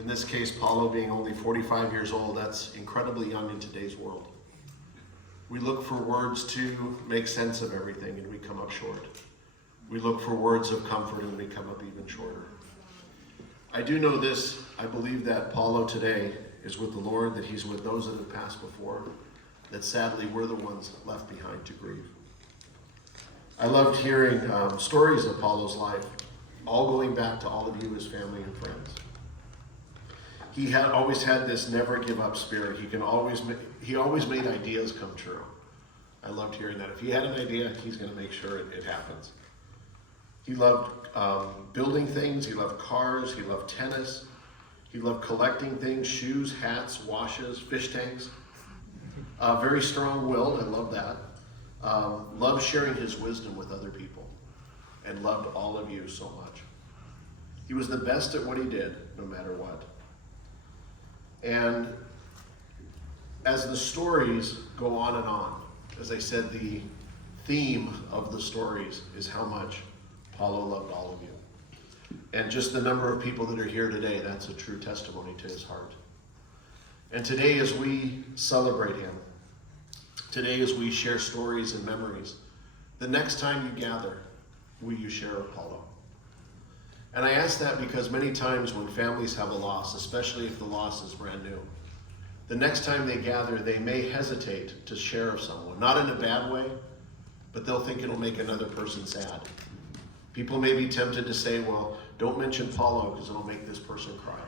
In this case, Paolo being only 45 years old, that's incredibly young in today's world. We look for words to make sense of everything and we come up short. We look for words of comfort and we come up even shorter. I do know this, I believe that Paolo today is with the Lord, that he's with those that have passed before, that sadly we're the ones left behind to grieve. I loved hearing stories of Paolo's life, all going back to all of you, his family and friends. He had always had this never give up spirit. He always made ideas come true. I loved hearing that. If he had an idea, he's going to make sure it happens. He loved building things. He loved cars. He loved tennis. He loved collecting things, shoes, hats, washes, fish tanks. Very strong-willed. I love that. Loved sharing his wisdom with other people and loved all of you so much. He was the best at what he did, no matter what. And as the stories go on and on, as I said, the theme of the stories is how much Paolo loved all of you. And just the number of people that are here today, that's a true testimony to his heart. And today as we celebrate him, today as we share stories and memories, the next time you gather, will you share of Paolo? And I ask that because many times when families have a loss, especially if the loss is brand new, the next time they gather, they may hesitate to share of someone. Not in a bad way, but they'll think it'll make another person sad. People may be tempted to say, well, don't mention Paolo because it'll make this person cry.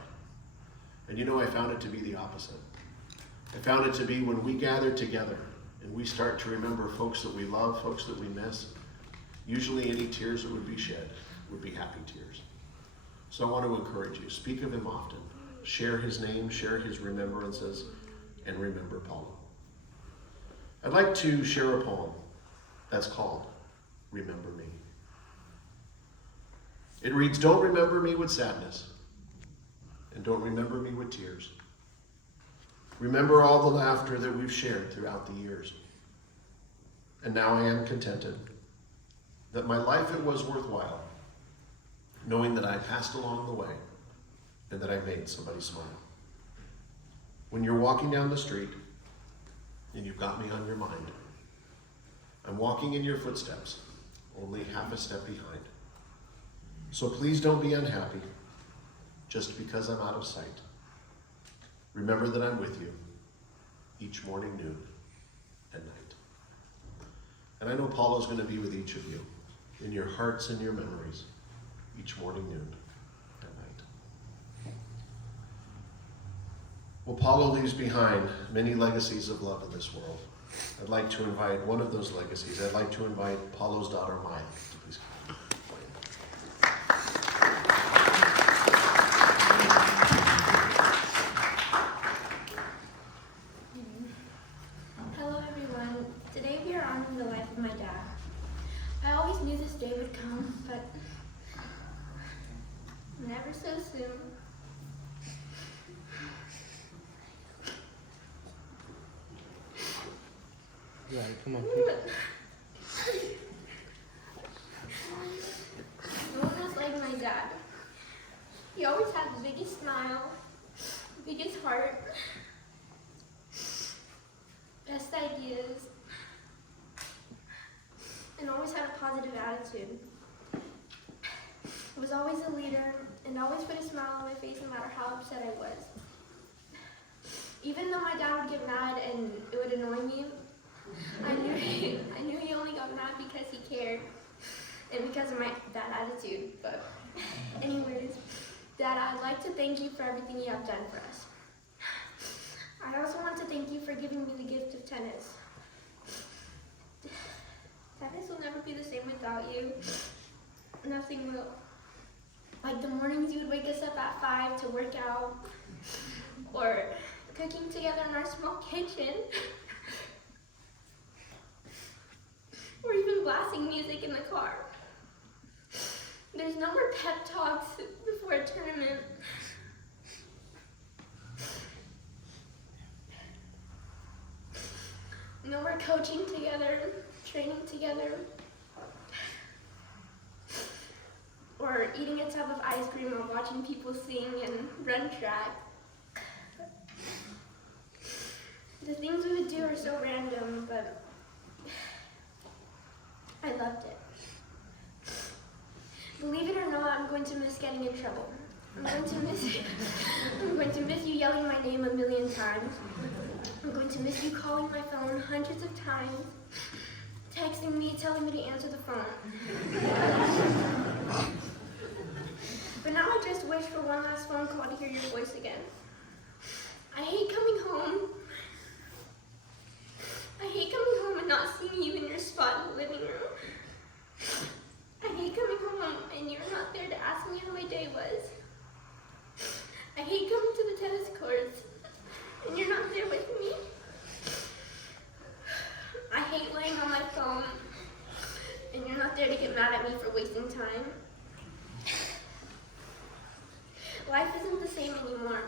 And you know, I found it to be the opposite. I found it to be when we gather together and we start to remember folks that we love, folks that we miss, usually any tears that would be shed would be happy tears. So I want to encourage you, speak of him often. Share his name, share his remembrances, and remember Paolo. I'd like to share a poem that's called Remember Me. It reads, don't remember me with sadness, and don't remember me with tears. Remember all the laughter that we've shared throughout the years. And now I am contented that my life it was worthwhile, knowing that I passed along the way and that I made somebody smile. When you're walking down the street and you've got me on your mind, I'm walking in your footsteps, only half a step behind. So please don't be unhappy just because I'm out of sight. Remember that I'm with you each morning, noon, and night. And I know Paolo's going to be with each of you in your hearts and your memories each morning, noon, and night. Well, Paolo leaves behind many legacies of love in this world. I'd like to invite one of those legacies. I'd like to invite Paolo's daughter, Maya, to please come. Hello everyone. Today we are honoring the life of my dad. I always knew this day would come, but never so soon. Yeah, come on. No one was like my dad. He always had the biggest smile, the biggest heart, best ideas, and always had a positive attitude. He was always a leader and always put a smile on my face no matter how upset I was. Even though my dad would get mad and it would annoy me, I knew he only got mad because he cared and because of my bad attitude. But anyways, Dad, I'd like to thank you for everything you have done for us. I also want to thank you for giving me the gift of tennis. Tennis will never be the same without you. Nothing will. Like the mornings you would wake us up at 5 to work out, or cooking together in our small kitchen, or even blasting music in the car. There's no more pep talks before a tournament. No more coaching together, training together, or eating a tub of ice cream or watching people sing and run track. The things we would do are so random, but I loved it. Believe it or not, I'm going to miss getting in trouble. I'm going to miss you yelling my name a million times. I'm going to miss you calling my phone hundreds of times, texting me, telling me to answer the phone. But now I just wish for one last phone call to hear your voice again. I hate coming home. I hate coming home and not seeing you in your spot in the living room. I hate coming home and you're not there to ask me how my day was. I hate coming to the tennis courts and you're not there with me. I hate laying on my phone and you're not there to get mad at me for wasting time. Life isn't the same anymore.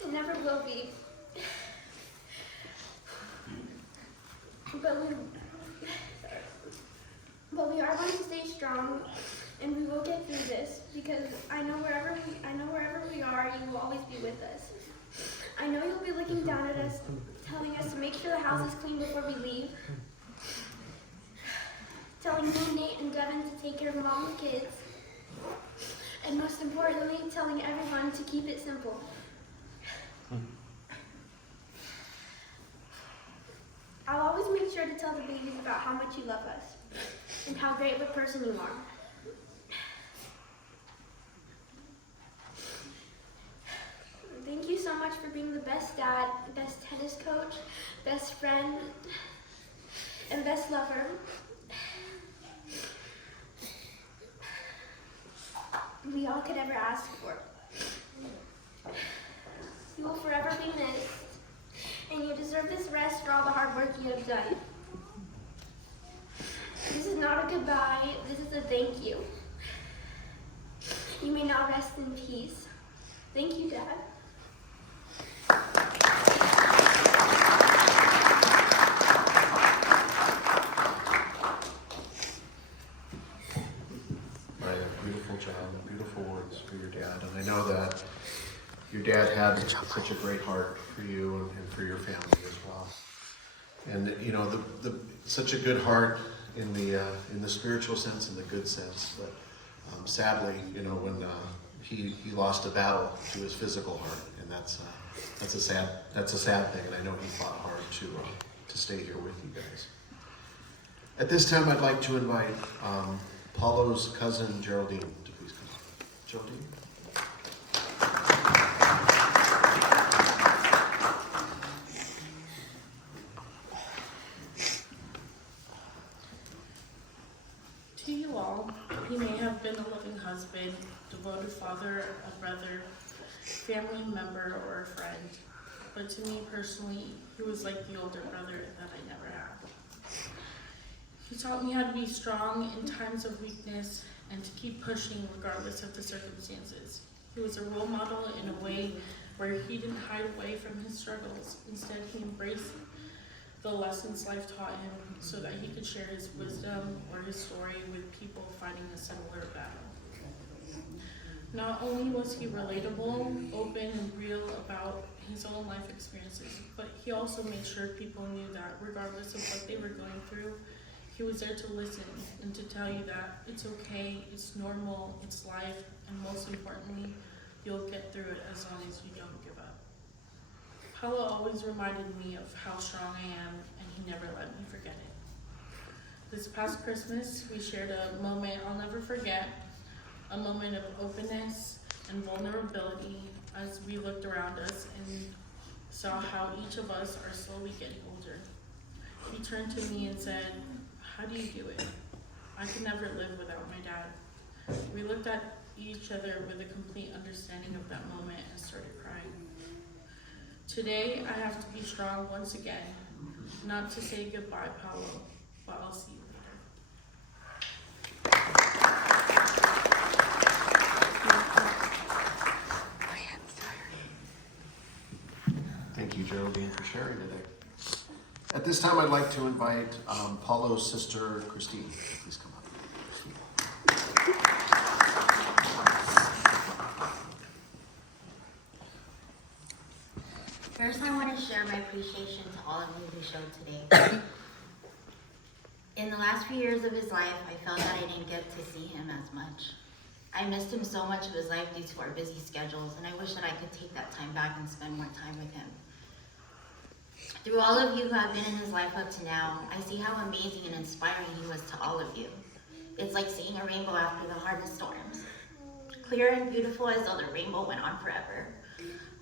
It never will be. But we are going to stay strong, and we will get through this because I know wherever we are, you will always be with us. I know you'll be looking down at us, telling us to make sure the house is clean before we leave, telling me, Nate, and Devin to take care of mom and kids, and most importantly, telling everyone to keep it simple. I'll always make sure to tell the babies about how much you love us and how great of a person you are. Thank you so much for being the best dad, best tennis coach, best friend, and best lover. We all could ever ask for. You will forever be missed. And you deserve this rest for all the hard work you have done. This is not a goodbye, this is a thank you. You may now rest in peace. Thank you, Dad. Right, a beautiful job, and beautiful words for your dad. And I know that your dad had such a great heart for you and for your family as well. And you know, such a good heart in the spiritual sense and the good sense. But sadly, you know, when he lost a battle to his physical heart, and that's a sad thing. And I know he fought hard to stay here with you guys. At this time, I'd like to invite Paulo's cousin Geraldine to please come up. Geraldine. To you all, he may have been a loving husband, devoted father, a brother, family member, or a friend. But to me personally, he was like the older brother that I never had. He taught me how to be strong in times of weakness and to keep pushing regardless of the circumstances. He was a role model in a way where he didn't hide away from his struggles. Instead, he embraced the lessons life taught him so that he could share his wisdom or his story with people fighting a similar battle. Not only was he relatable, open, and real about his own life experiences, but he also made sure people knew that regardless of what they were going through, he was there to listen and to tell you that it's okay, it's normal, it's life, and most importantly, you'll get through it as long as you don't give up. Paolo always reminded me of how strong I am, and he never let me forget it. This past Christmas, we shared a moment I'll never forget, a moment of openness and vulnerability as we looked around us and saw how each of us are slowly getting older. He turned to me and said, "How do you do it? I could never live without my dad." We looked at each other with a complete understanding of that moment and started crying. Today, I have to be strong once again, not to say goodbye, Paolo, but I'll see you later. Thank you, Geraldine, for sharing today. At this time, I'd like to invite Paulo's sister, Christine. Please come up. Christine. First, I want to share my appreciation to all of you who showed today. In the last few years of his life, I felt that I didn't get to see him as much. I missed him so much of his life due to our busy schedules, and I wish that I could take that time back and spend more time with him. Through all of you who have been in his life up to now, I see how amazing and inspiring he was to all of you. It's like seeing a rainbow after the hardest storms. Clear and beautiful as though the rainbow went on forever.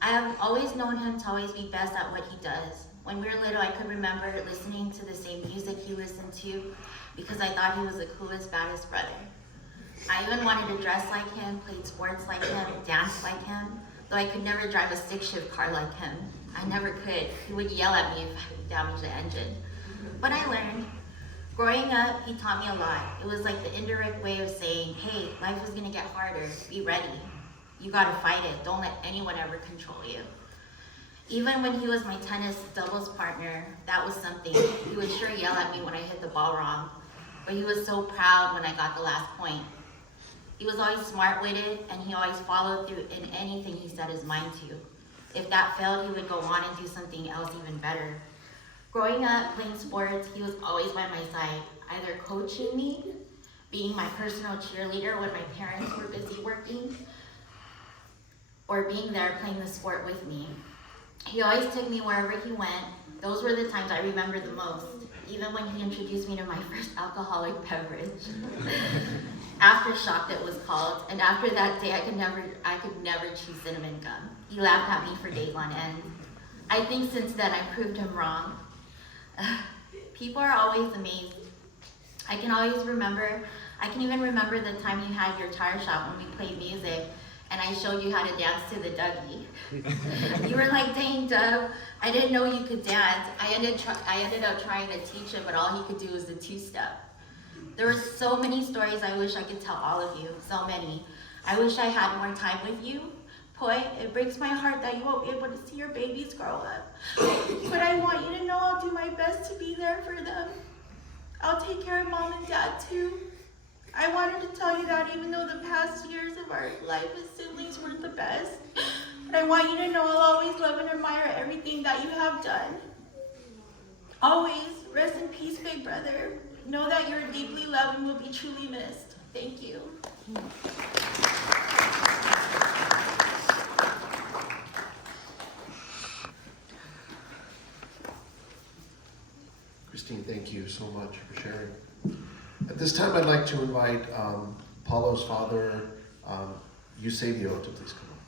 I have always known him to always be best at what he does. When we were little, I could remember listening to the same music he listened to because I thought he was the coolest, baddest brother. I even wanted to dress like him, play sports like him, dance like him, though I could never drive a stick-shift car like him. I never could. He would yell at me if I would damage the engine. But I learned. Growing up, he taught me a lot. It was like the indirect way of saying, hey, life is gonna get harder, be ready. You gotta fight it, don't let anyone ever control you. Even when he was my tennis doubles partner, that was something. He would sure yell at me when I hit the ball wrong, but he was so proud when I got the last point. He was always smart-witted, and he always followed through in anything he set his mind to. If that failed, he would go on and do something else even better. Growing up, playing sports, he was always by my side, either coaching me, being my personal cheerleader when my parents were busy working, or being there playing the sport with me. He always took me wherever he went. Those were the times I remember the most, even when he introduced me to my first alcoholic beverage. Aftershock, it was called, and after that day, I could never chew cinnamon gum. He laughed at me for days on end. I think since then, I proved him wrong. People are always amazed. I can even remember the time you had your tire shop when we played music, and I showed you how to dance to the Dougie. You were like, dang, Dub, I didn't know you could dance. I ended up trying to teach him, but all he could do was the two-step. There were so many stories I wish I could tell all of you, so many. I wish I had more time with you. Poi, it breaks my heart that you won't be able to see your babies grow up. But I want you to know I'll do my best to be there for them. I'll take care of mom and dad too. I wanted to tell you that even though the past years of our life as siblings weren't the best, but I want you to know I'll always love and admire everything that you have done. Always, rest in peace, big brother. Know that you're deeply loved and will be truly missed. Thank you. Kristine, thank you so much for sharing. At this time, I'd like to invite Paulo's father, Eusebio, to please come on.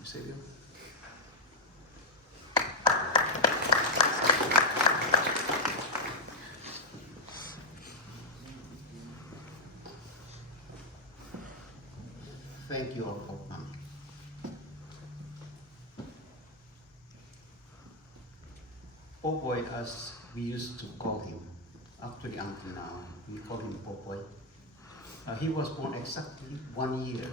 Eusebio? Thank you all for coming. Popoy, as we used to call him, actually until now, we call him Popoy. He was born exactly 1 year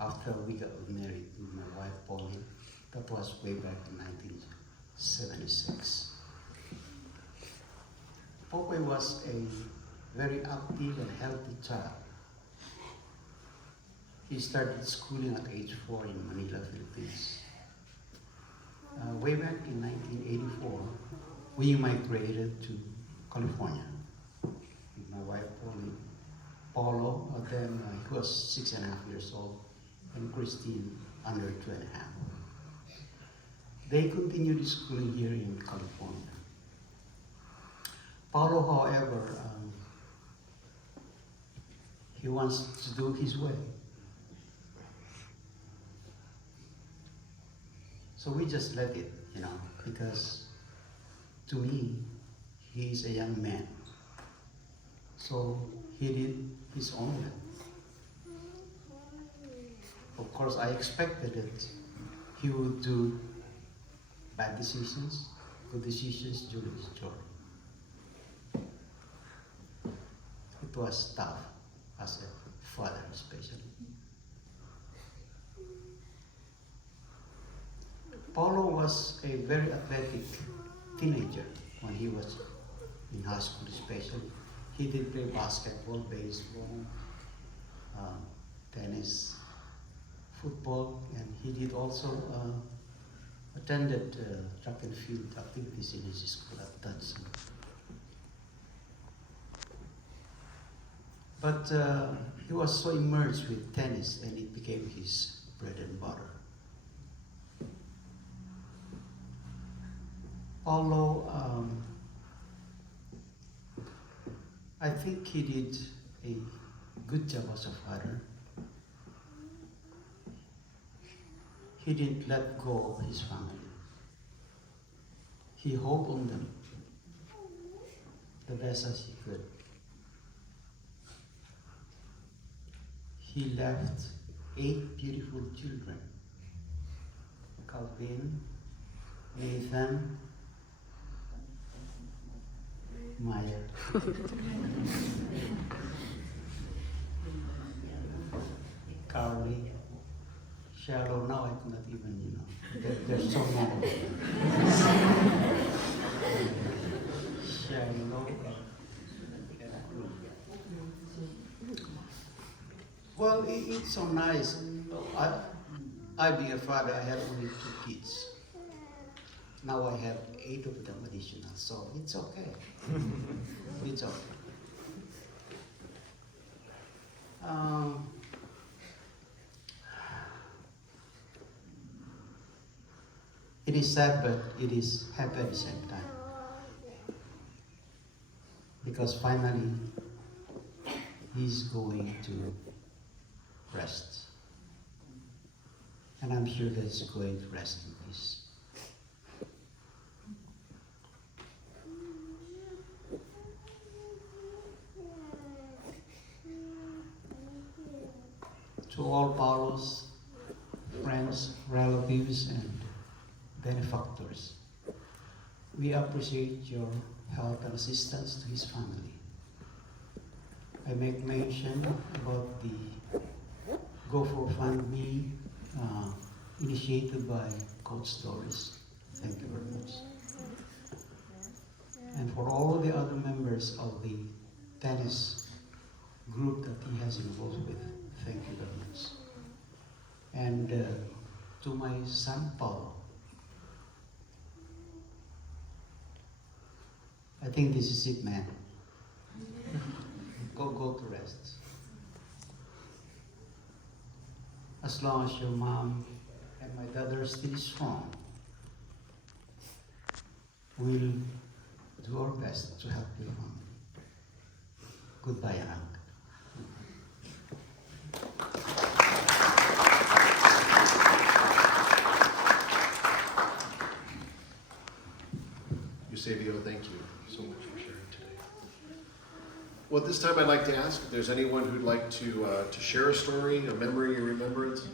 after we got married with my wife Pauline. That was way back in 1976. Popoy was a very active and healthy child. He started schooling at age 4 in Manila, Philippines. Way back in 1984, we migrated to California with my wife Pauline. Paolo, then he was 6.5 years old, and Kristine under 2.5. They continued schooling here in California. Paolo, however, he wants to do his way. So we just let it, because to me, he's a young man. So he did his own way. Of course, I expected that he would do bad decisions, good decisions during his journey. It was tough as a father, especially. Paolo was a very athletic teenager when he was in high school, especially. He did play basketball, baseball, tennis, football, and he did also attended track and field activities in his school at Dodson. But he was so immersed with tennis and it became his bread and butter. Paolo, I think he did a good job as a father. He didn't let go of his family. He held on them the best as he could. He left 8 beautiful children: Calvin, Nathan, Maya, Carli, Shiloh. Now I cannot even, there's so many. Shiloh and Qrue. Well, it's so nice. I being a father, I had only 2 kids. Now I have 8 of them additional, so it's okay. It's okay. It is sad, but it is happy at the same time. Because finally, he's going to rest. And I'm sure that he's going to rest in peace. To all Paolo's friends, relatives, and benefactors, we appreciate your help and assistance to his family. I make mention about the GoFundMe initiated by Coach Doris. Thank you very much. And for all the other members of the tennis group that he has involved with, thank you very much. And to my son Paolo, I think this is it, man. Go to rest. As long as your mom and my dad are still strong, we'll do our best to help your mom. Goodbye, Anak. Eusebio, thank you so much for sharing today. Well, at this time I'd like to ask if there's anyone who'd like to share a story, a memory, a remembrance.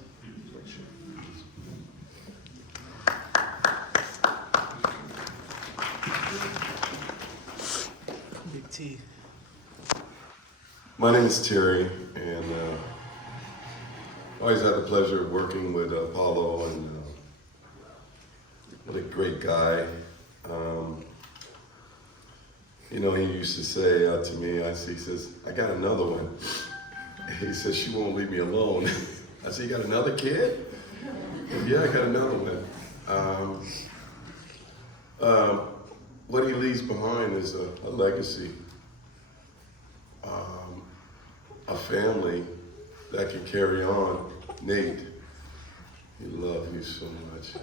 Big T. My name is Terry, and I always had the pleasure of working with Paolo, and what a great guy. He used to say to me, he says, I got another one. He says, she won't leave me alone. I said, you got another kid? Yeah, I got another one. What he leaves behind is a legacy, a family that can carry on. Nate, he loved you so much.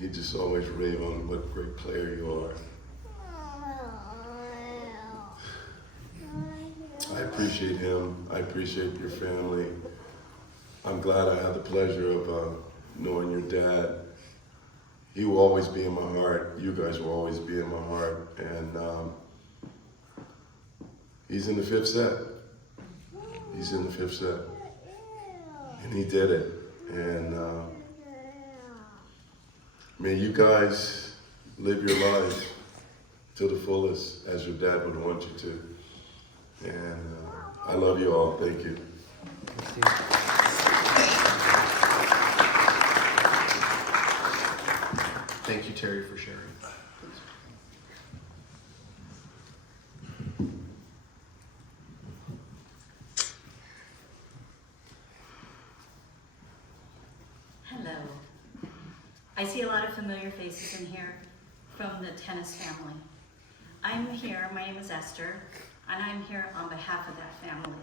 He just always raved on what a great player you are. I appreciate him. I appreciate your family. I'm glad I had the pleasure of knowing your dad. He will always be in my heart. You guys will always be in my heart. And he's in the 5th set. He's in the 5th set. And he did it. And may you guys live your life to the fullest as your dad would want you to. And I love you all. Thank you. Thank you, Terry, for sharing. Hello. I see a lot of familiar faces in here from the tennis family. I'm here, my name is Esther, and I'm here on behalf of that family.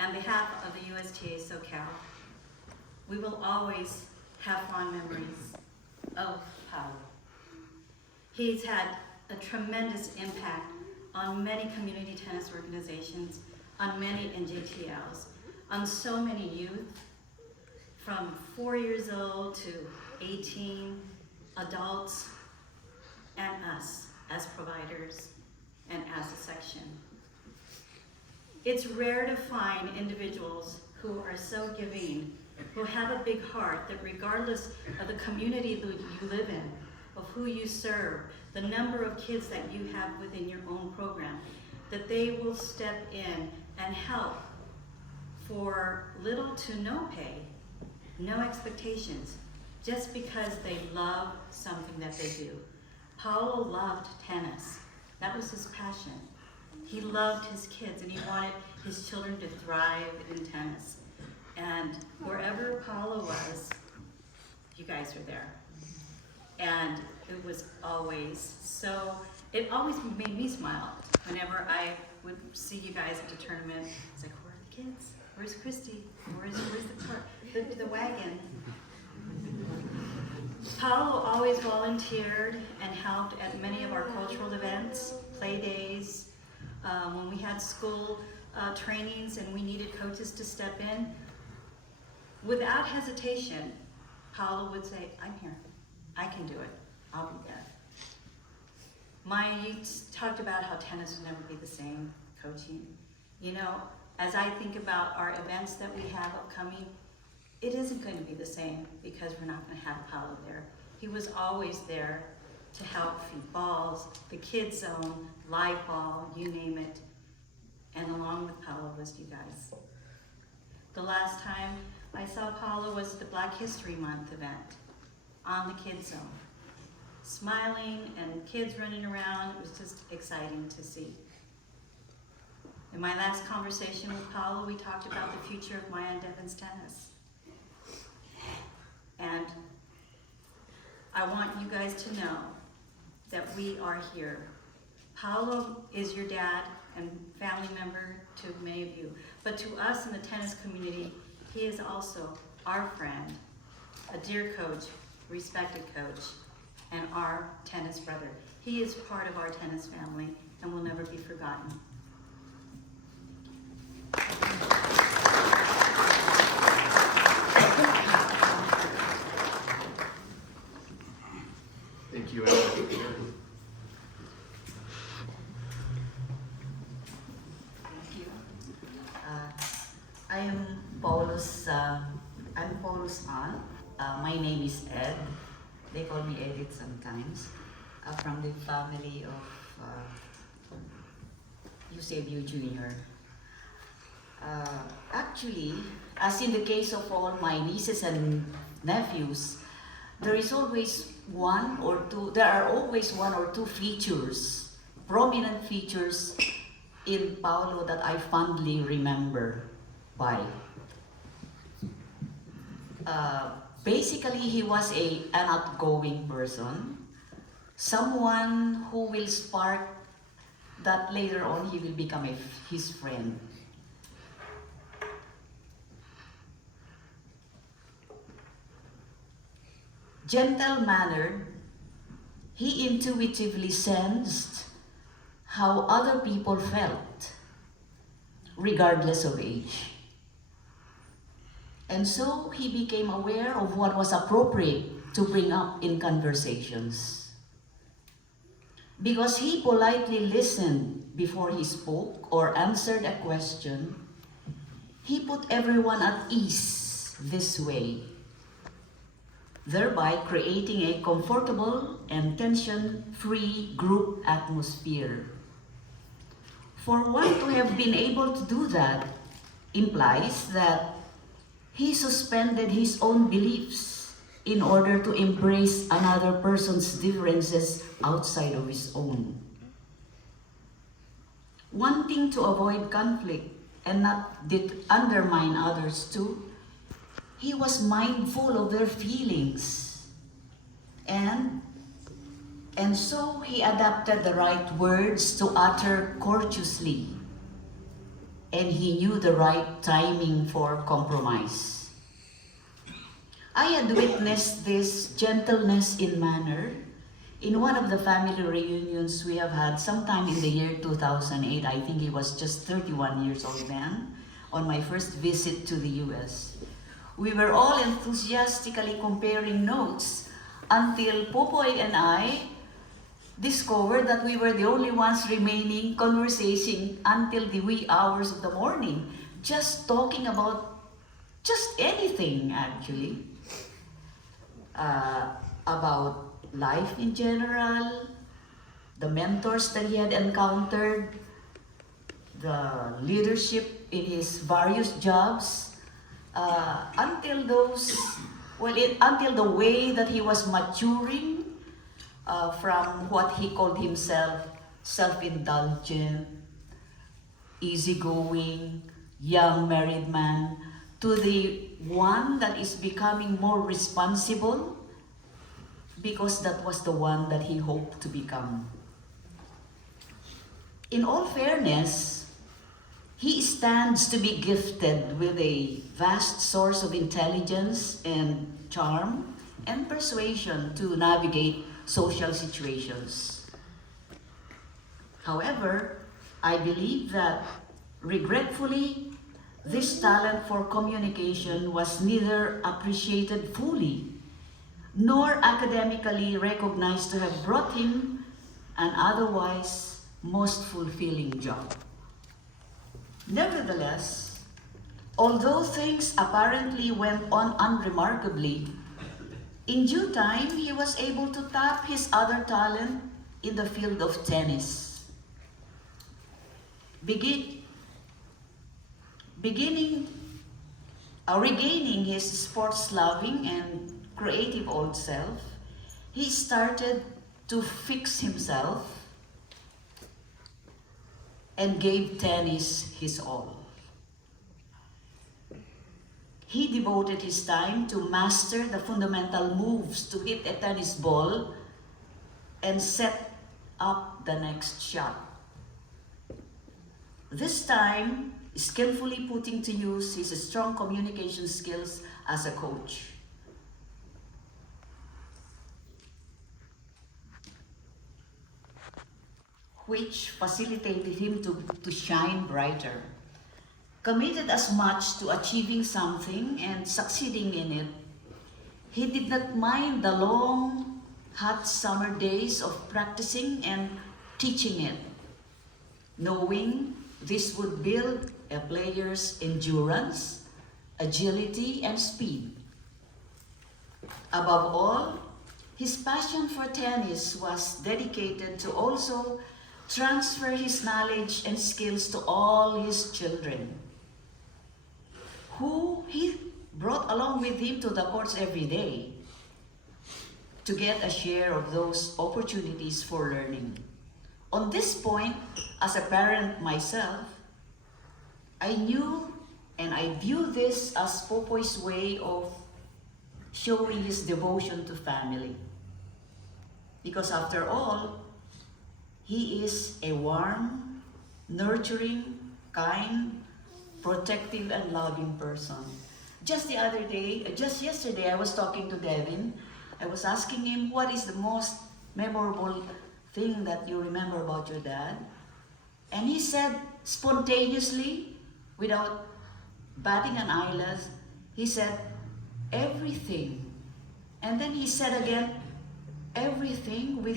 On behalf of the USTA SoCal, we will always have fond memories of Paolo. He's had a tremendous impact on many community tennis organizations, on many NJTLs, on so many youth, from 4 years old to 18, adults, and us as providers and as a section. It's rare to find individuals who are so giving, who have a big heart, that regardless of the community that you live in, of who you serve, the number of kids that you have within your own program, that they will step in and help for little to no pay, no expectations, just because they love something that they do. Paolo loved tennis. That was his passion. He loved his kids and he wanted his children to thrive in tennis. And wherever Paolo was, you guys were there. And it was always so, it always made me smile whenever I would see you guys at the tournament. It's like, where are the kids? Where's Christie? Where's the car? The wagon? Paolo always volunteered and helped at many of our cultural events, play days, when we had school trainings and we needed coaches to step in. Without hesitation, Paolo would say, I'm here, I can do it, I'll be there. You talked about how tennis will never be the same, coaching. You know, as I think about our events that we have upcoming, it isn't going to be the same because we're not going to have Paolo there. He was always there to help feed balls, the kids zone, live ball, you name it. And along with Paolo was you guys. The last time I saw Paolo was the Black History Month event on the kids zone. Smiling and kids running around, it was just exciting to see. In my last conversation with Paolo, we talked about the future of Maya and Devin's tennis. And I want you guys to know that we are here. Paolo is your dad and family member to many of you, but to us in the tennis community, he is also our friend, a dear coach, respected coach, and our tennis brother. He is part of our tennis family and will never be forgotten. Thank you, Esther. Thank you. I am Paolo's aunt. My name is Ed. They call me Edith sometimes. From the family of Eusebio Jr. Actually, as in the case of all my nieces and nephews, there are always one or two features, prominent features in Paolo that I fondly remember by. Basically, he was an outgoing person, someone who will spark that later on he will become his friend. Gentle-mannered, he intuitively sensed how other people felt, regardless of age. And so he became aware of what was appropriate to bring up in conversations. Because he politely listened before he spoke or answered a question, he put everyone at ease this way, thereby creating a comfortable and tension-free group atmosphere. For one to have been able to do that implies that he suspended his own beliefs in order to embrace another person's differences outside of his own. Wanting to avoid conflict and not undermine others too, he was mindful of their feelings And so he adapted the right words to utter courteously, and he knew the right timing for compromise. I had witnessed this gentleness in manner in one of the family reunions we have had sometime in the year 2008. I think he was just 31 years old then, on my first visit to the US. We were all enthusiastically comparing notes until Popoy and I discovered that we were the only ones remaining conversing until the wee hours of the morning, just talking about just anything actually. About life in general, the mentors that he had encountered, the leadership in his various jobs, until the way that he was maturing from what he called himself self-indulgent, easygoing, young married man, to the one that is becoming more responsible, because that was the one that he hoped to become. In all fairness, he stands to be gifted with a vast source of intelligence and charm and persuasion to navigate social situations. However, I believe that, regretfully, this talent for communication was neither appreciated fully nor academically recognized to have brought him an otherwise most fulfilling job. Nevertheless, although things apparently went on unremarkably, in due time he was able to tap his other talent in the field of tennis. Regaining his sports-loving and creative old self, he started to fix himself and gave tennis his all. He devoted his time to master the fundamental moves to hit a tennis ball and set up the next shot. This time, skillfully putting to use his strong communication skills as a coach. Which facilitated him to shine brighter. Committed as much to achieving something and succeeding in it, he did not mind the long, hot summer days of practicing and teaching it, knowing this would build a player's endurance, agility, and speed. Above all, his passion for tennis was dedicated to also transfer his knowledge and skills to all his children, who he brought along with him to the courts every day to get a share of those opportunities for learning. On this point, as a parent myself, I knew and I view this as Popoy's way of showing his devotion to family. Because after all, he is a warm, nurturing, kind, protective, and loving person. Just yesterday, I was talking to Devin. I was asking him, what is the most memorable thing that you remember about your dad? And he said, spontaneously, without batting an eyelid, he said, everything. And then he said again, everything, with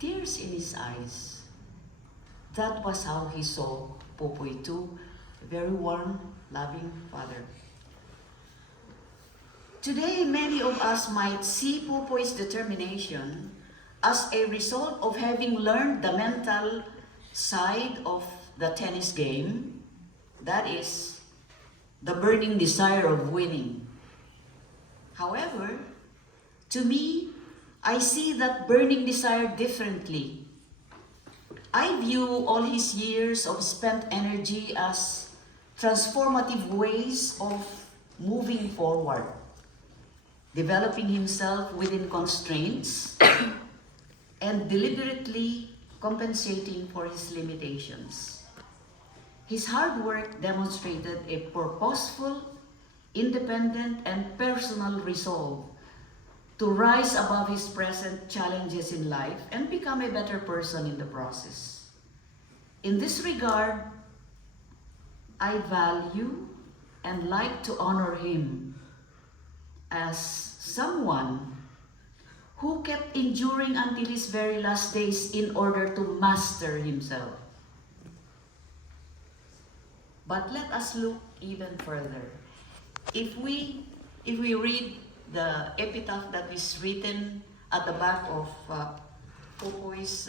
tears in his eyes. That was how he saw Popoy too, a very warm, loving father. Today, many of us might see Popoy's determination as a result of having learned the mental side of the tennis game, that is, the burning desire of winning. However, to me, I see that burning desire differently. I view all his years of spent energy as transformative ways of moving forward. developing himself within constraints, and deliberately compensating for his limitations. His hard work demonstrated a purposeful, independent, and personal resolve to rise above his present challenges in life and become a better person in the process. In this regard, I value and like to honor him as someone who kept enduring until his very last days in order to master himself. But let us look even further. If we read the epitaph that is written at the back of Popoy's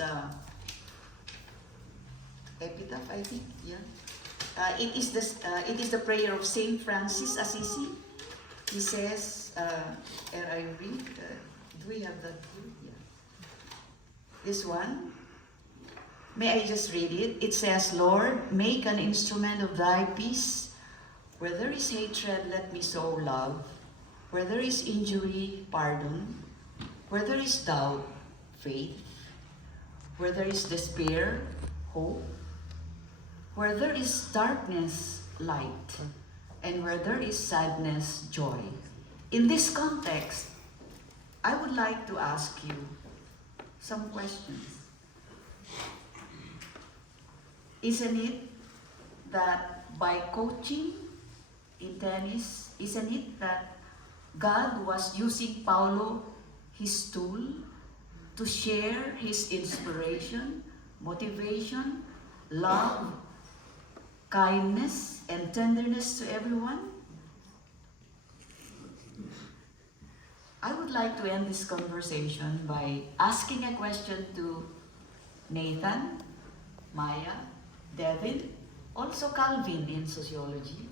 epitaph, I think, yeah. It is the prayer of Saint Francis Assisi. He says, and I read, do we have that here? Yeah. This one. May I just read it? It says, Lord, make an instrument of thy peace. Where there is hatred, let me sow love. Where there is injury, pardon. Where there is doubt, faith. Where there is despair, hope. Where there is darkness, light. And where there is sadness, joy. In this context, I would like to ask you some questions. Isn't it that by coaching in tennis, isn't it that God was using Paolo, his tool, to share his inspiration, motivation, love, kindness, and tenderness to everyone? I would like to end this conversation by asking a question to Nathan, Maya, Devin, also Calvin in sociology.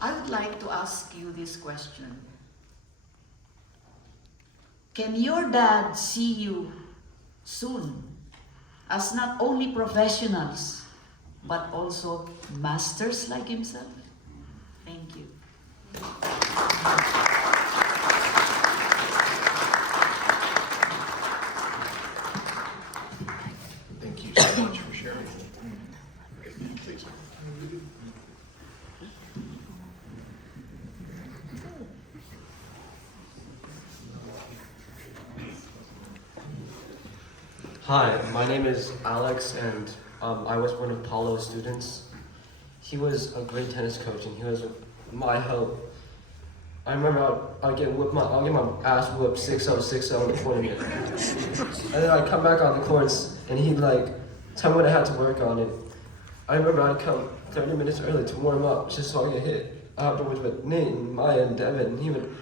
I would like to ask you this question. Can your dad see you soon as not only professionals, but also masters like himself? Thank you. Thank you so much for sharing. Please. Hi, my name is Alex, and I was one of Paolo's students. He was a great tennis coach, and he was my hope. I remember I'd get my ass whooped 6-0, 6-0 in the tournament. And then I'd come back on the courts, and he'd tell me what I had to work on. And I remember I'd come 30 minutes early to warm up just so I could hit afterwards with Nate and Maya and Devin. He would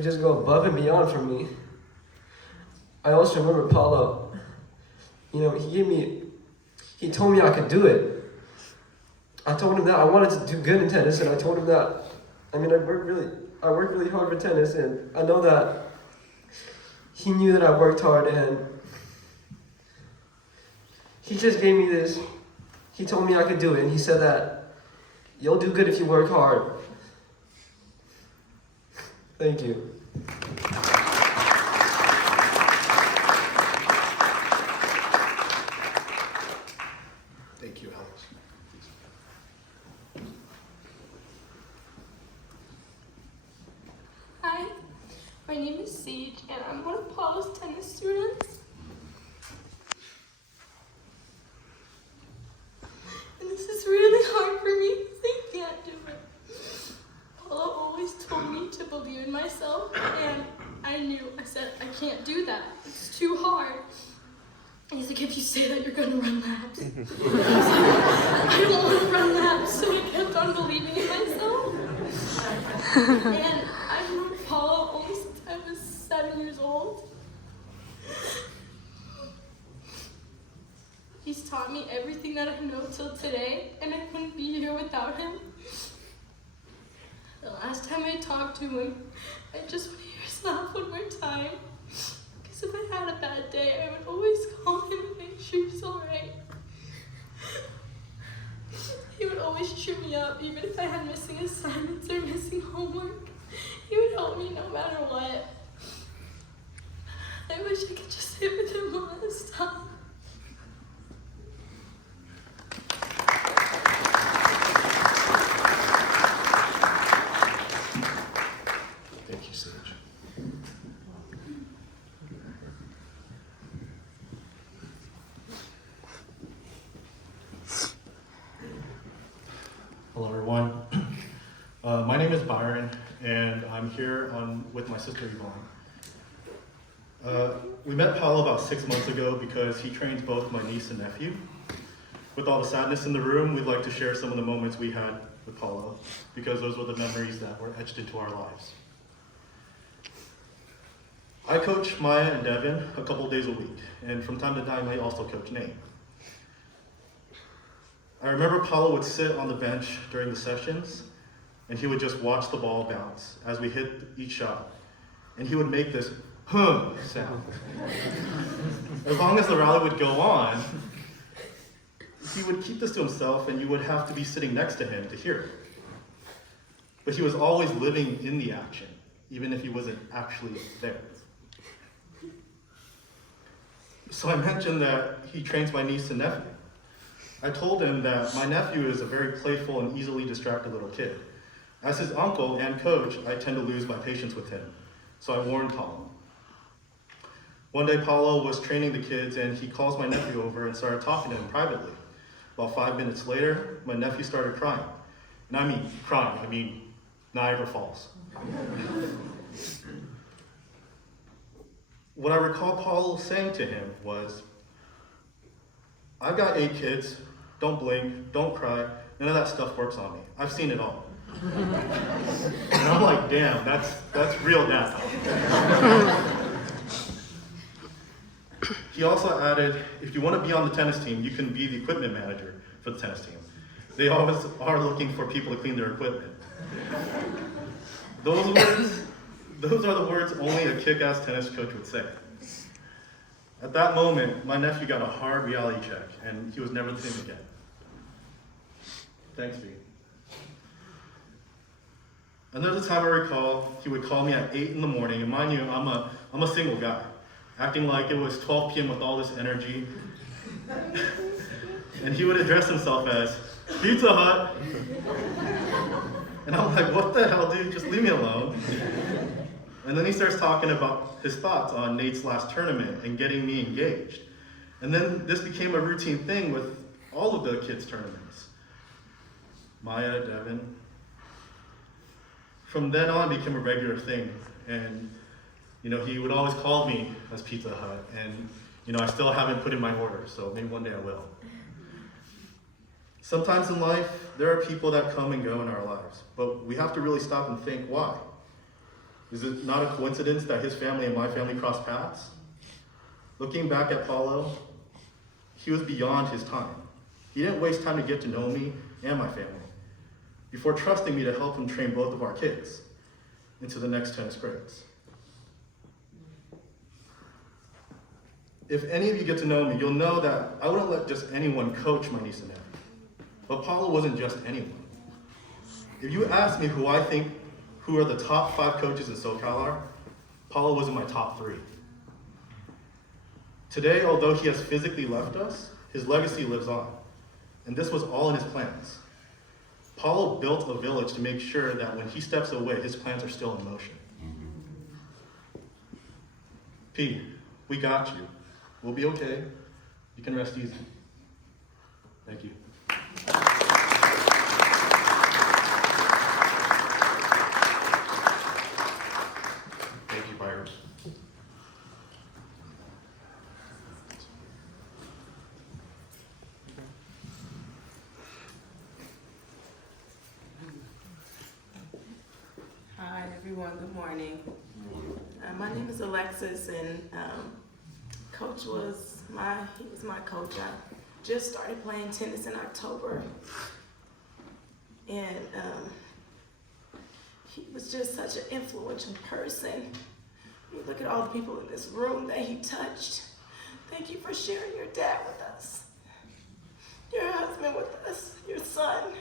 just go above and beyond for me. I also remember Paolo. He told me I could do it. I told him that I wanted to do good in tennis, and I told him that, I worked really hard for tennis, and I know that he knew that I worked hard, and he just gave me this. He told me I could do it, and he said that you'll do good if you work hard. Thank you. Thank you, Alex. Hi, my name is Sage, and I'm one of Paolo's tennis students. And this is really hard for me because I can't do it. Paolo always told me to believe in myself, and I said, I can't do that. It's too hard. And he's like, if you say that, you're going to run laps. I was like, I don't want to run laps, so I kept on believing in myself. And I've known Paolo only since I was 7 years old. He's taught me everything that I know till today, and I couldn't be here without him. The last time I talked to him, I just want to hear his laugh one more time. Because if I had a bad day, I would always call him and make sure he's alright. He would always cheer me up, even if I had missing assignments or missing homework. He would help me no matter what. and I'm here with my sister Yvonne. We met Paolo about 6 months ago because he trains both my niece and nephew. With all the sadness in the room, we'd like to share some of the moments we had with Paolo, because those were the memories that were etched into our lives. I coach Maya and Devin a couple days a week, and from time to time I also coach Nate. I remember Paolo would sit on the bench during the sessions, and he would just watch the ball bounce as we hit each shot, and he would make this sound. As long as the rally would go on, he would keep this to himself, and you would have to be sitting next to him to hear it. But he was always living in the action, even if he wasn't actually there. So I mentioned that he trains my niece and nephew. I told him that my nephew is a very playful and easily distracted little kid. As his uncle and coach, I tend to lose my patience with him, so I warned Paolo. One day Paolo was training the kids, and he calls my nephew over and started talking to him privately. About 5 minutes later, my nephew started crying. And I mean crying, I mean Niagara Falls. What I recall Paolo saying to him was, "I've got 8 kids, don't blink, don't cry, none of that stuff works on me. I've seen it all." And I'm like, damn, that's real dad. He also added, "If you want to be on the tennis team, you can be the equipment manager for the tennis team. They always are looking for people to clean their equipment." Those are the words only a kick-ass tennis coach would say. At that moment, my nephew got a hard reality check, and he was never the same again. Thanks, B. Another time I recall, he would call me at 8 in the morning, and mind you, I'm a single guy, acting like it was 12 p.m. with all this energy. And he would address himself as, "Pizza Hut." And I'm like, what the hell, dude? Just leave me alone. And then he starts talking about his thoughts on Nate's last tournament and getting me engaged. And then this became a routine thing with all of the kids' tournaments. Maya, Devin. From then on, it became a regular thing. And, he would always call me as Pizza Hut. And, I still haven't put in my order, so maybe one day I will. Sometimes in life, there are people that come and go in our lives, but we have to really stop and think, why? Is it not a coincidence that his family and my family crossed paths? Looking back at Paolo, he was beyond his time. He didn't waste time to get to know me and my family before trusting me to help him train both of our kids into the next tennis grades. If any of you get to know me, you'll know that I wouldn't let just anyone coach my niece and nephew. But Paolo wasn't just anyone. If you ask me who I think who are the top 5 coaches in SoCal are, Paolo was in my top 3. Today, although he has physically left us, his legacy lives on. And this was all in his plans. Paolo built a village to make sure that when he steps away, his plans are still in motion. P, we got you. We'll be okay. You can rest easy. Thank you. Thank you, Byron. Hi, everyone. Good morning. My name is Alexis, and Coach was my coach. I just started playing tennis in October, and he was just such an influential person. You look at all the people in this room that he touched. Thank you for sharing your dad with us, your husband with us, your son.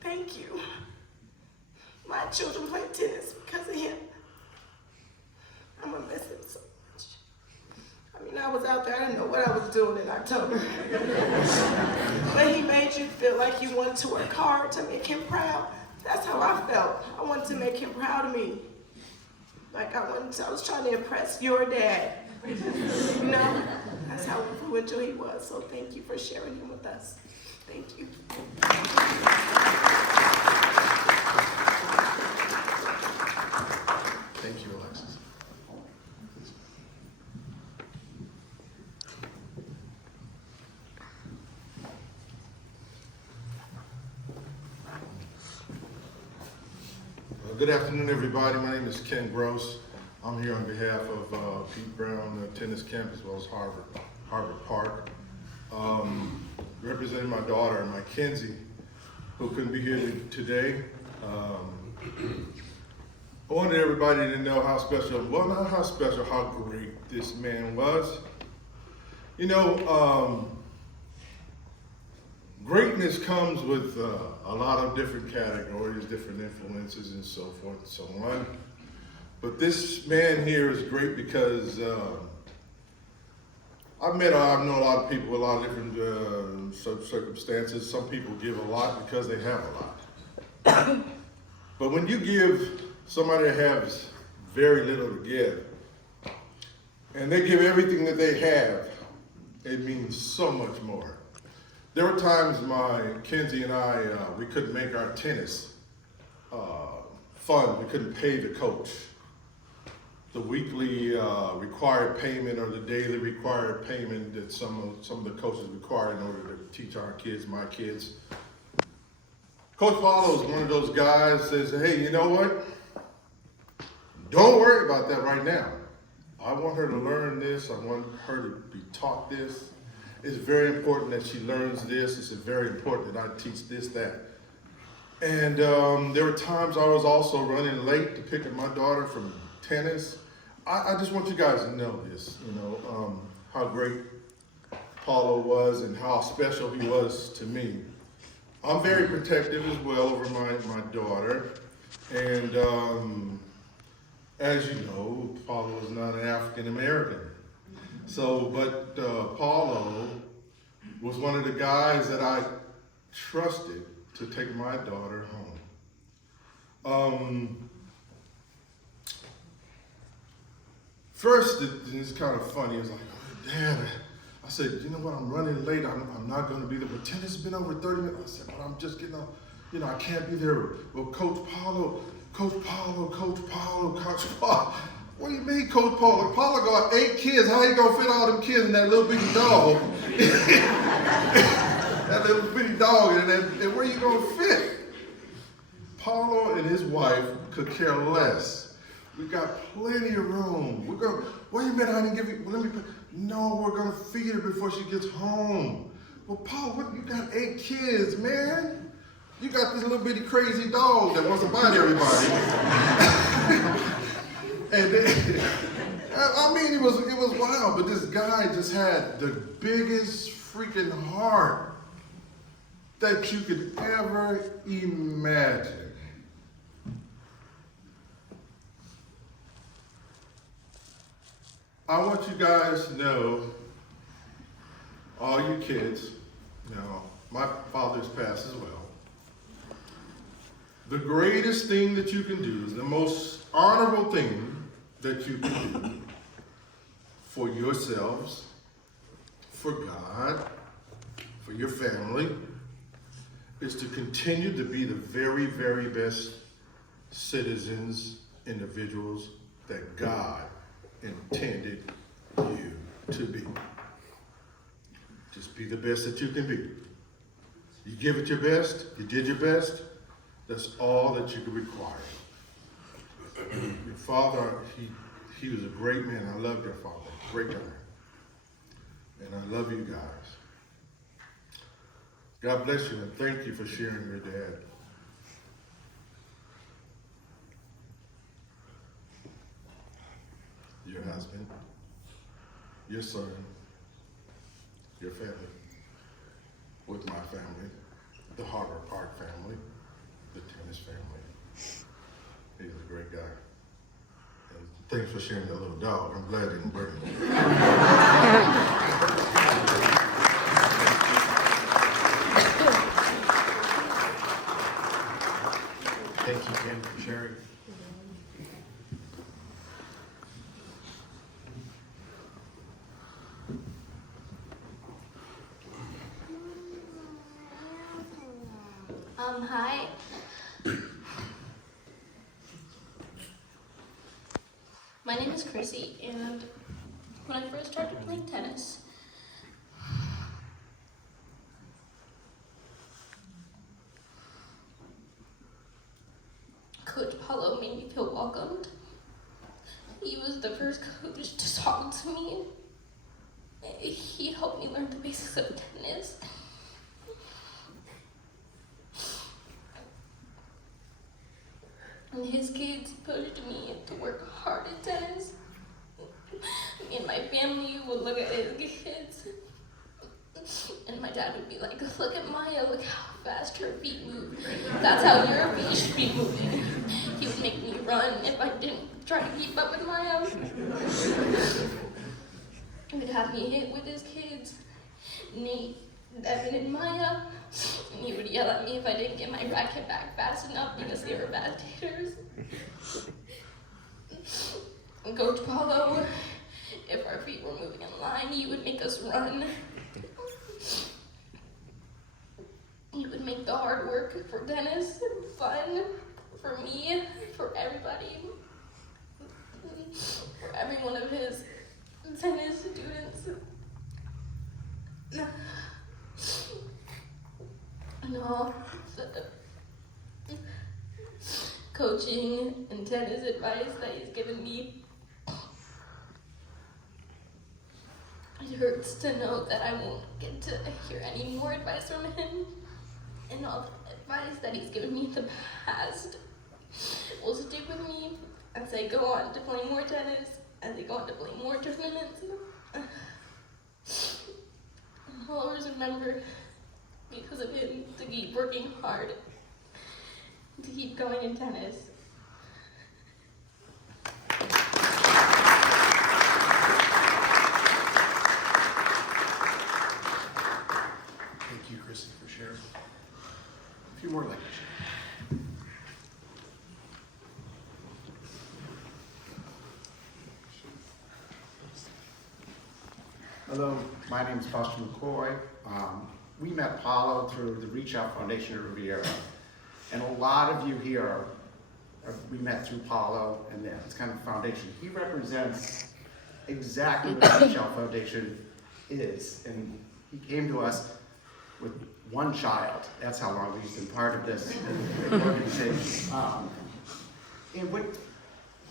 Thank you. My children play tennis because of him. I'm gonna miss him so much. I mean, I was out there, I didn't know what I was doing in October. But he made you feel like you wanted to work hard to make him proud. That's how I felt. I wanted to make him proud of me. Like I was trying to impress your dad. That's how influential he was. So thank you for sharing him with us. Thank you. Good afternoon, everybody. My name is Ken Gross. I'm here on behalf of Pete Brown Tennis Camp as well as Harvard Park. Representing my daughter, Mackenzie, who couldn't be here today. I wanted everybody to know how special, well, not how special, how great this man was. You know, greatness comes with a lot of different categories, different influences, and so forth and so on. But this man here is great because I know a lot of people with a lot of different circumstances. Some people give a lot because they have a lot. But when you give somebody that has very little to give, and they give everything that they have, it means so much more. There were times Kenzie and I, we couldn't make our tennis fun. We couldn't pay the coach the weekly required payment or the daily required payment that some of the coaches require in order to teach our kids, my kids. Coach Paolo is one of those guys that says, hey, you know what? Don't worry about that right now. I want her to learn this. I want her to be taught this. It's very important that she learns this. It's very important that I teach this, that. And there were times I was also running late to pick up my daughter from tennis. I just want you guys to know this, you know, how great Paolo was and how special he was to me. I'm very protective as well over my daughter. And as you know, Paolo is not an African American. So, but Paolo was one of the guys that I trusted to take my daughter home. First, it's kind of funny. It's like, oh, Dad, I said, you know what, I'm running late. I'm not going to be there. But tennis has been over 30 minutes. I said, but I'm just getting up. You know, I can't be there. Well, Coach Paolo. What do you mean, Coach Paolo? Paolo got 8 kids. How you going to fit all them kids in that little bitty dog? That little bitty dog, and where you going to fit? Paolo and his wife could care less. We got plenty of room. What do you mean I didn't give you, no, we're going to feed her before she gets home. Well, Paul, you got 8 kids, man. You got this little bitty crazy dog that wants to bite everybody. And then, I mean, it was wild, but this guy just had the biggest freaking heart that you could ever imagine. I want you guys to know, all you kids, now my father's passed as well. The greatest thing that you can do, the most honorable thing that you can do for yourselves, for God, for your family, is to continue to be the very, very best citizens, individuals that God intended you to be. Just be the best that you can be. You give it your best, you did your best, that's all that you can require. Your father, he was a great man. I love your father, great guy. And I love you guys. God bless you and thank you for sharing your dad. Your husband, your son, your family, with my family, the Harvard Park family, the tennis family. He's a great guy. And thanks for sharing that little dog. I'm glad it didn't burn him. Thank you, Ken, for sharing. Hi. My name is Chrissy, and when I first started playing tennis, Coach Paolo welcomed. He was the first coach to talk to me. He helped me learn the basics of tennis. And his kids pushed me to work hard at tennis. Me and my family would look at his kids, and my dad would be like, look at Maya, look how fast her feet move. That's how your feet should be moving. He would make me run if I didn't try to keep up with Maya. He would have me hit with his kids, Nate, Devin, and Maya. And he would yell at me if I didn't get my racket back fast enough because they were bad hitters. And Coach Paolo, if our feet were moving in line, he would make us run. He would make the hard work for tennis fun for me, for everybody, for every one of his tennis students. And all the coaching and tennis advice that he's given me. It hurts to know that I won't get to hear any more advice from him, and all the advice that he's given me in the past will stick with me as I go on to play more tennis, as I go on to play more tournaments. I'll always remember, because of him, to keep working hard, to keep going in tennis. Thank you, Christie, for sharing. A few more lectures. Hello, my name is Paolo McCoy. We met Paolo through the Reach Out Foundation at Riviera. And a lot of you here, we met through Paolo, and it's kind of a foundation. He represents exactly what the Reach Out Foundation is. And he came to us with one child. That's how long he's been part of this organization. And what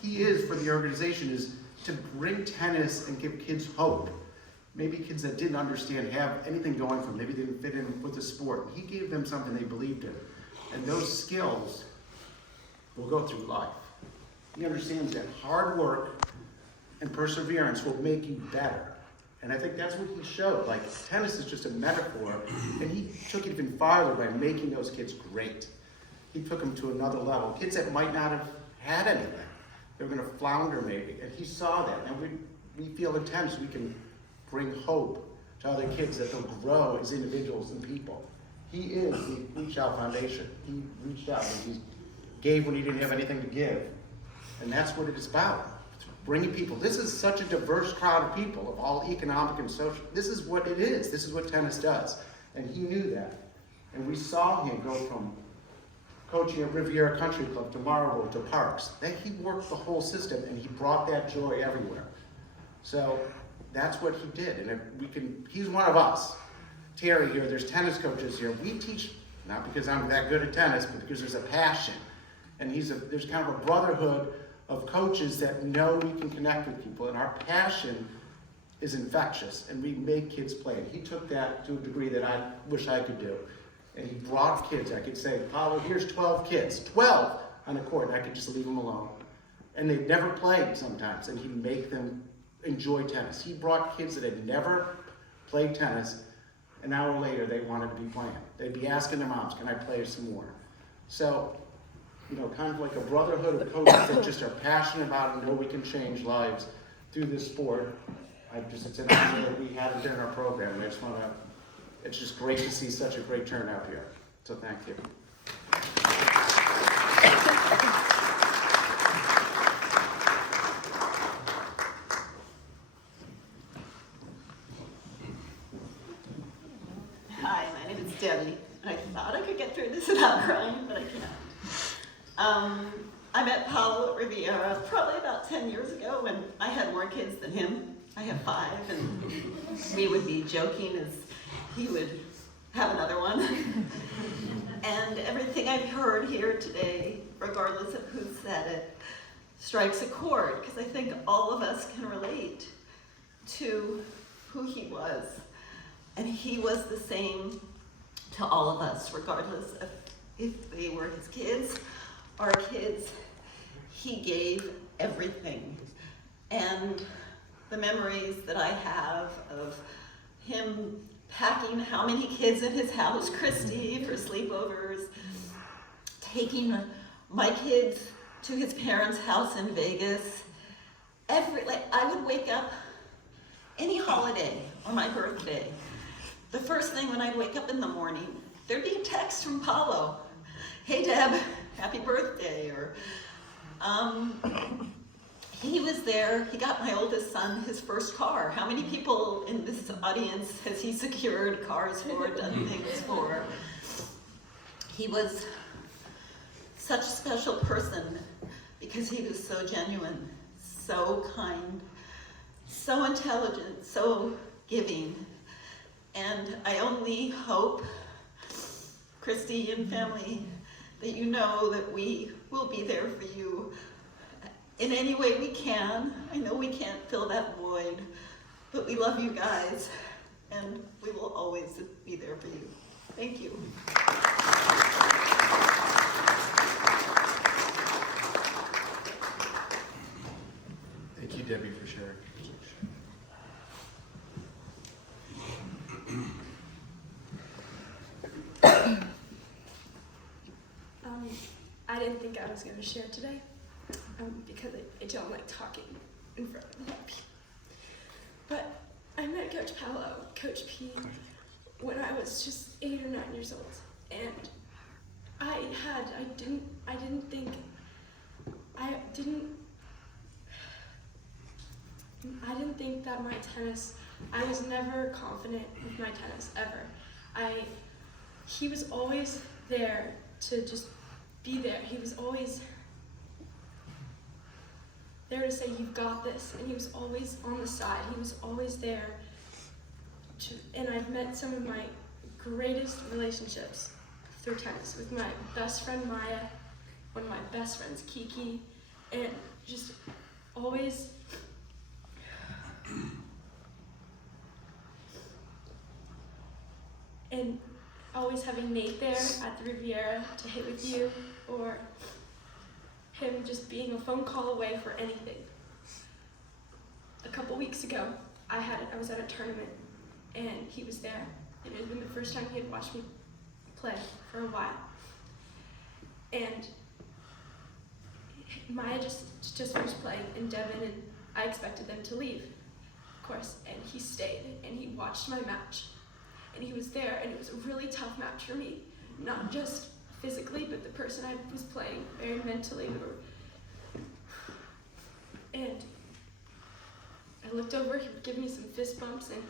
he is for the organization is to bring tennis and give kids hope. Maybe kids that didn't understand, have anything going for them, maybe didn't fit in with the sport. He gave them something they believed in. And those skills will go through life. He understands that hard work and perseverance will make you better. And I think that's what he showed. Like, tennis is just a metaphor, and he took it even farther by making those kids great. He took them to another level. Kids that might not have had anything. They were gonna flounder maybe, and he saw that. And we feel in tennis we can bring hope to other kids that they'll grow as individuals and people. He is the Reach Out Foundation. He reached out and he gave when he didn't have anything to give. And that's what it is about. It's bringing people. This is such a diverse crowd of people of all economic and social. This is what it is. This is what tennis does. And he knew that. And we saw him go from coaching at Riviera Country Club to Marlboro to Parks. Then he worked the whole system and he brought that joy everywhere. So that's what he did, and he's one of us. Terry here, there's tennis coaches here. We teach, not because I'm that good at tennis, but because there's a passion. And there's kind of a brotherhood of coaches that know we can connect with people, and our passion is infectious, and we make kids play. And he took that to a degree that I wish I could do. And he brought kids. I could say, Paolo, here's 12 kids, 12 on the court, and I could just leave them alone. And they'd never played sometimes, and he'd make them enjoy tennis. He brought kids that had never played tennis. An hour later, they wanted to be playing. They'd be asking their moms, can I play some more? So, kind of like a brotherhood of coaches that just are passionate about and know we can change lives through this sport. It's an honor that we had it during our program. And it's just great to see such a great turnout here. So thank you. Hi, my name is Debbie. I thought I could get through this without crying, but I can't. I met Paolo at Riviera probably about 10 years ago when I had more kids than him. I have 5, and we would be joking as he would have another one. And everything I've heard here today, regardless of who said it, strikes a chord, because I think all of us can relate to who he was. And he was the same to all of us, regardless of if they were his kids, our kids. He gave everything. And the memories that I have of him packing how many kids in his house, Christie, for sleepovers, taking my kids to his parents' house in Vegas. I would wake up any holiday or my birthday. The first thing when I'd wake up in the morning, there'd be a text from Paolo. Hey Deb, happy birthday. Or he was there. He got my oldest son his first car. How many people in this audience has he secured cars for, done things for? He was such a special person because he was so genuine, so kind, so intelligent, so giving. And I only hope, Christie and family, that you know that we will be there for you in any way we can. I know we can't fill that void, but we love you guys, and we will always be there for you. Thank you. Thank you, Debbie, for sharing. I didn't think I was going to share today because I don't like talking in front of people. But I met Coach Paolo, Coach P, when I was just 8 or 9 years old, and I didn't think that my tennis, I was never confident with my tennis, ever. He was always there to just be there. He was always there to say, you've got this, and he was always on the side. He was always there and I've met some of my greatest relationships through tennis, with my best friend Maya, one of my best friends Kiki, and just always having Nate there at the Riviera to hit with you, or him just being a phone call away for anything. A couple weeks ago, I was at a tournament, and he was there. It had been the first time he had watched me play for a while. And Maya just finished playing, and Devin and I expected them to leave, of course, and he stayed, and he watched my match. And he was there, and it was a really tough match for me, not just physically, but the person I was playing, very mentally. And I looked over, he would give me some fist bumps, and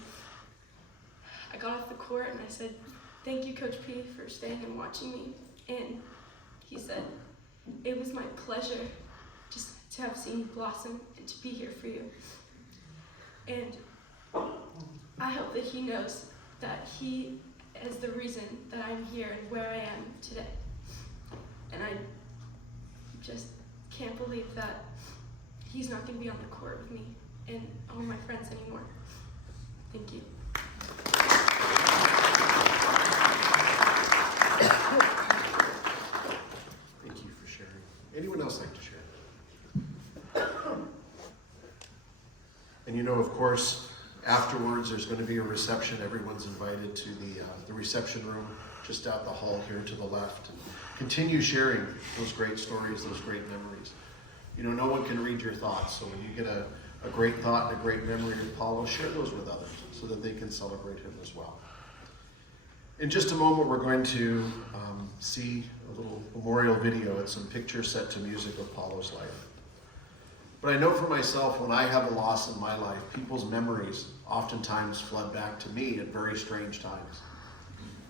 I got off the court and I said, "Thank you, Coach P, for staying and watching me." And he said, "It was my pleasure just to have seen you blossom and to be here for you." And I hope that he knows that he is the reason that I'm here and where I am today. And I just can't believe that he's not going to be on the court with me and all my friends anymore. Thank you. Thank you for sharing. Anyone else like to share? And you know, of course, afterwards there's going to be a reception. Everyone's invited to the reception room just out the hall here to the left. And continue sharing those great stories, those great memories. You know, no one can read your thoughts, so when you get a great thought and a great memory of Paulo, share those with others so that they can celebrate him as well. In just a moment, we're going to see a little memorial video and some pictures set to music of Paulo's life. But I know for myself, when I have a loss in my life, people's memories oftentimes flood back to me at very strange times.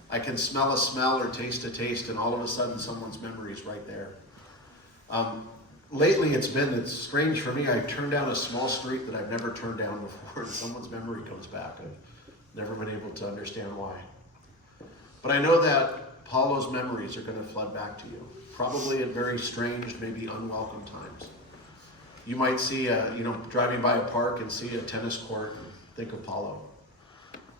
I can smell a smell or taste a taste, and all of a sudden someone's memory is right there. Lately it's strange for me. I've turned down a small street that I've never turned down before, and someone's memory comes back. I've never been able to understand why. But I know that Paulo's memories are going to flood back to you, probably at very strange, maybe unwelcome times. You might see, driving by a park and see a tennis court and think of Paolo.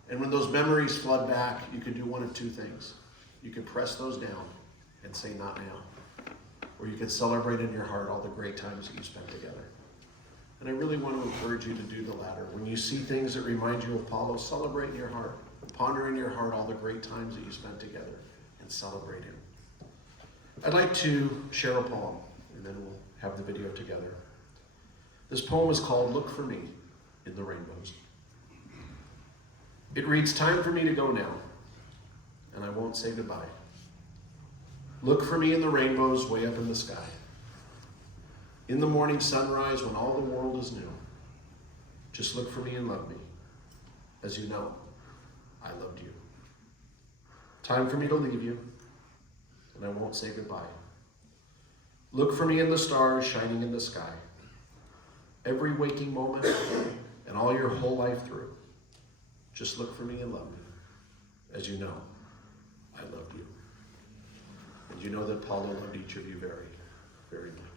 And when those memories flood back, you could do one of two things. You could press those down and say, not now. Or you could celebrate in your heart all the great times that you spent together. And I really want to encourage you to do the latter. When you see things that remind you of Paolo, celebrate in your heart. Ponder in your heart all the great times that you spent together and celebrate him. I'd like to share a poem, and then we'll have the video together. This poem is called Look for Me in the Rainbows. It reads, time for me to go now, and I won't say goodbye. Look for me in the rainbows way up in the sky. In the morning sunrise when all the world is new. Just look for me and love me. As you know, I loved you. Time for me to leave you, and I won't say goodbye. Look for me in the stars shining in the sky. Every waking moment and all your whole life through. Just look for me and love me. As you know, I loved you. And you know that Paolo loved each of you very, very much.